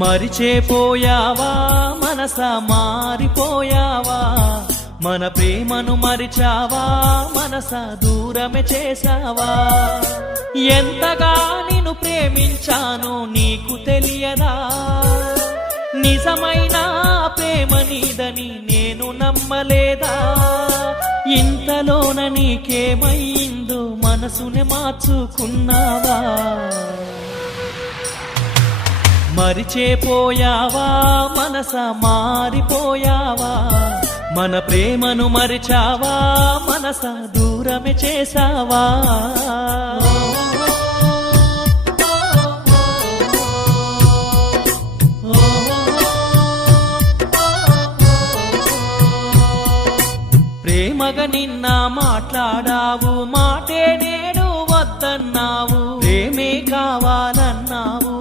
మరిచేపోయావా మనసా మారిపోయావా మన ప్రేమను మరిచావా మనసా దూరమే చేసావా ఎంతగా నిన్ను ప్రేమించానో నీకు తెలియదా నిజమైన ప్రేమ నీదని నేను నమ్మలేదా ఇంతలోన నీకేమైందో మనసునే మార్చుకున్నావా మరిచేపోయావా మనసా మారిపోయావా మన ప్రేమను మరిచావా మనసా దూరమే చేసావా ప్రేమగా నిన్న మాట్లాడావు మాటే నేడు వద్దన్నావు ప్రేమే కావాలన్నావు